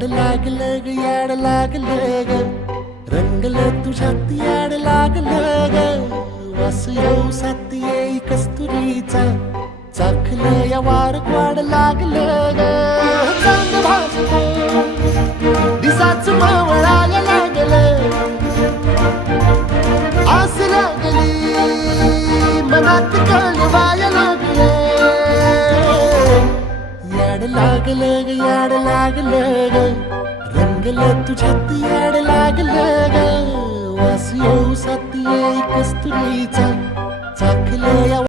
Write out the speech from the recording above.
याड लागलं ग याड लागलं ग रंगलं तुझ्यात याड लागलं ग वास येऊ साथ येई कस्तुरीचा चाखलं या वार वाड लागलं ग चांद भाजलं दिसाच मावळायला लागलं आस लागली मनात कळवायला लागलं याड लागलं ग याड लागलं ग रंगलं तुझ्यात याड लागलं ग वास येऊ साथ येई कस्तुरीचा चाखलं या